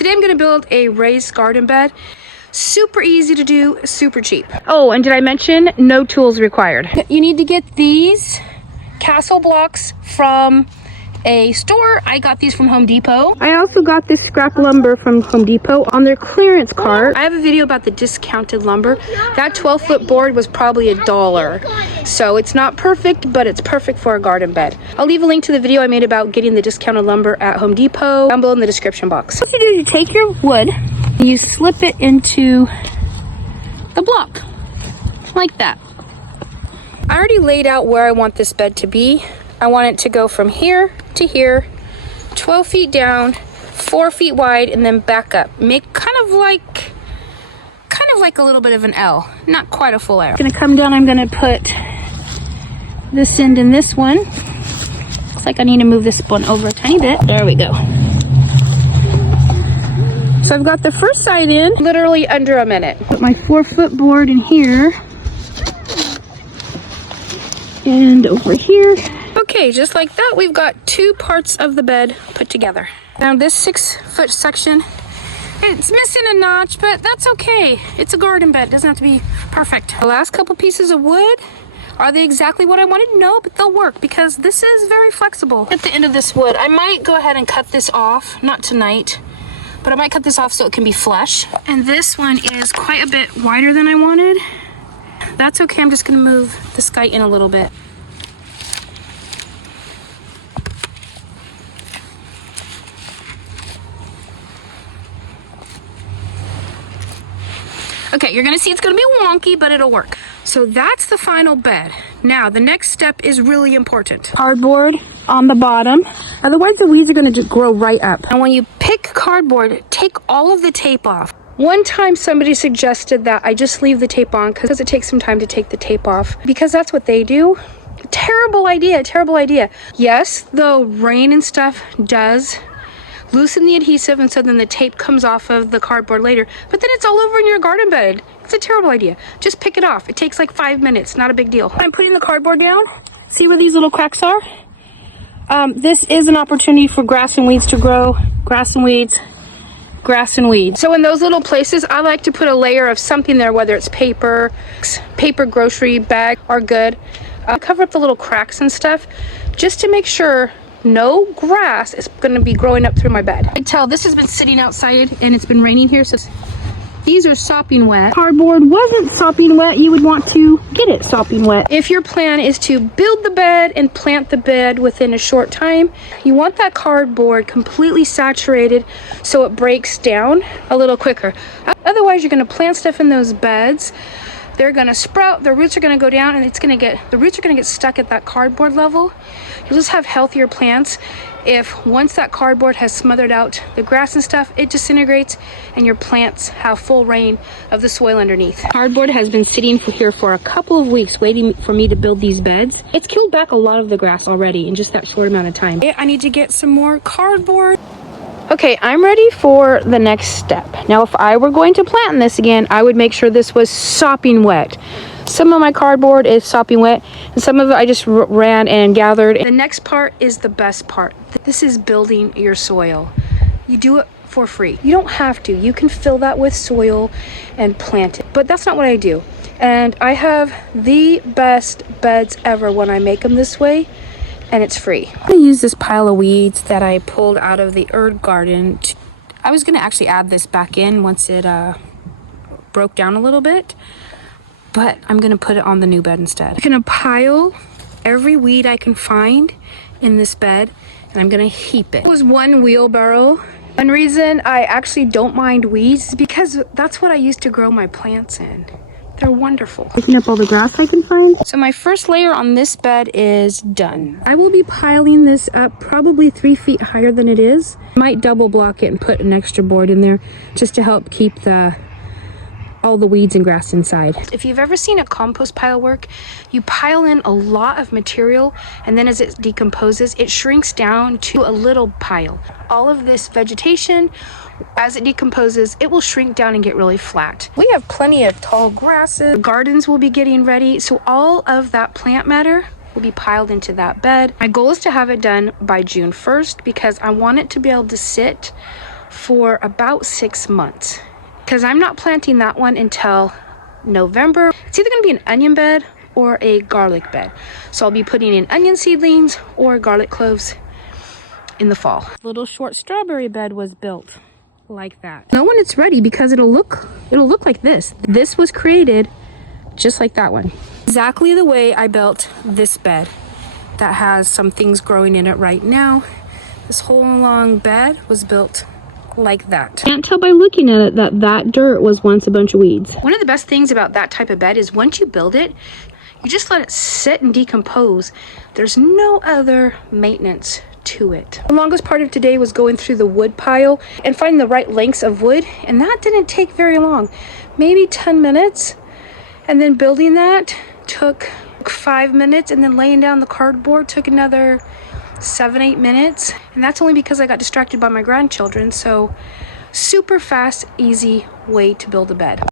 Today I'm gonna build a raised garden bed. Super easy to do, super cheap. Oh, and did I mention no tools required? You need to get these castle blocks from a store. I got these from Home Depot. I also got this scrap lumber from Home Depot on their clearance cart. I have a video about the discounted lumber. That 12-foot board was probably $1. So it's not perfect, but it's perfect for a garden bed. I'll leave a link to the video I made about getting the discounted lumber at Home Depot down below in the description box. What you do is you take your wood, you slip it into the block, like that. I already laid out where I want this bed to be. I want it to go from here to here, 12 feet down, 4 feet wide, and then back up. Make kind of like a little bit of an L, not quite a full L. I'm gonna come down, I'm gonna put this end in this one. Looks like I need to move this one over a tiny bit. There we go. So I've got the first side in literally under a minute. Put my 4-foot board in here and over here. Okay, just like that, we've got 2 parts of the bed put together. Now this 6-foot section, it's missing a notch, but that's okay. It's a garden bed, it doesn't have to be perfect. The last couple pieces of wood, are they exactly what I wanted? No, but they'll work because this is very flexible. At the end of this wood, I might go ahead and cut this off, not tonight, but I might cut this off so it can be flush. And this one is quite a bit wider than I wanted. That's okay, I'm just gonna move this guy in a little bit. Okay, you're gonna see it's gonna be wonky, but it'll work. So that's the final bed. Now, the next step is really important. Cardboard on the bottom, otherwise the weeds are gonna just grow right up. And when you pick cardboard, take all of the tape off. One time somebody suggested that I just leave the tape on because it takes some time to take the tape off, because that's what they do. Terrible idea, terrible idea. Yes, the rain and stuff does loosen the adhesive, and so then the tape comes off of the cardboard later, but then it's all over in your garden bed. It's a terrible idea. Just pick it off. It takes like 5 minutes, not a big deal. I'm putting the cardboard down. See where these little cracks are? This is an opportunity for grass and weeds to grow. Grass and weeds, grass and weeds. So in those little places, I like to put a layer of something there, whether it's paper, grocery bag are good. Cover up the little cracks and stuff, just to make sure no grass is going to be growing up through my bed. I can tell this has been sitting outside and it's been raining here, so these are sopping wet. Cardboard wasn't sopping wet, you would want to get it sopping wet. If your plan is to build the bed and plant the bed within a short time, you want that cardboard completely saturated so it breaks down a little quicker. Otherwise, you're going to plant stuff in those beds. They're gonna sprout, the roots are gonna go down, and the roots are gonna get stuck at that cardboard level. You'll just have healthier plants if once that cardboard has smothered out the grass and stuff, it disintegrates and your plants have full reign of the soil underneath. Cardboard has been sitting here for a couple of weeks waiting for me to build these beds. It's killed back a lot of the grass already in just that short amount of time. I need to get some more cardboard. Okay, I'm ready for the next step. Now, if I were going to plant this again, I would make sure this was sopping wet. Some of my cardboard is sopping wet, and some of it I just ran and gathered. The next part is the best part. This is building your soil. You do it for free. You don't have to. You can fill that with soil and plant it, but that's not what I do. And I have the best beds ever when I make them this way. And it's free. I'm gonna use this pile of weeds that I pulled out of the herb garden. I was gonna actually add this back in once it broke down a little bit, but I'm gonna put it on the new bed instead. I'm gonna pile every weed I can find in this bed, and I'm gonna heap it. It was 1 wheelbarrow. One reason I actually don't mind weeds is because that's what I used to grow my plants in. They're wonderful. Picking up all the grass I can find. So my first layer on this bed is done. I will be piling this up probably 3 feet higher than it is. Might double block it and put an extra board in there just to help keep all the weeds and grass inside. If you've ever seen a compost pile work, you pile in a lot of material, and then as it decomposes, it shrinks down to a little pile. All of this vegetation, as it decomposes, it will shrink down and get really flat. We have plenty of tall grasses. The gardens will be getting ready, so all of that plant matter will be piled into that bed. My goal is to have it done by June 1st because I want it to be able to sit for about 6 months because I'm not planting that one until November. It's either going to be an onion bed or a garlic bed. So I'll be putting in onion seedlings or garlic cloves in the fall. Little short strawberry bed was built like that. Know when it's ready because it'll look like this. This was created just like that one. Exactly the way I built this bed that has some things growing in it right now. This whole long bed was built like that. Can't tell by looking at it that dirt was once a bunch of weeds. One of the best things about that type of bed is once you build it, you just let it sit and decompose. There's no other maintenance to it. The longest part of today was going through the wood pile and finding the right lengths of wood, and that didn't take very long, maybe 10 minutes. And then building that took 5 minutes, and then laying down the cardboard took another 7-8 minutes, and that's only because I got distracted by my grandchildren. So super fast, easy way to build a bed.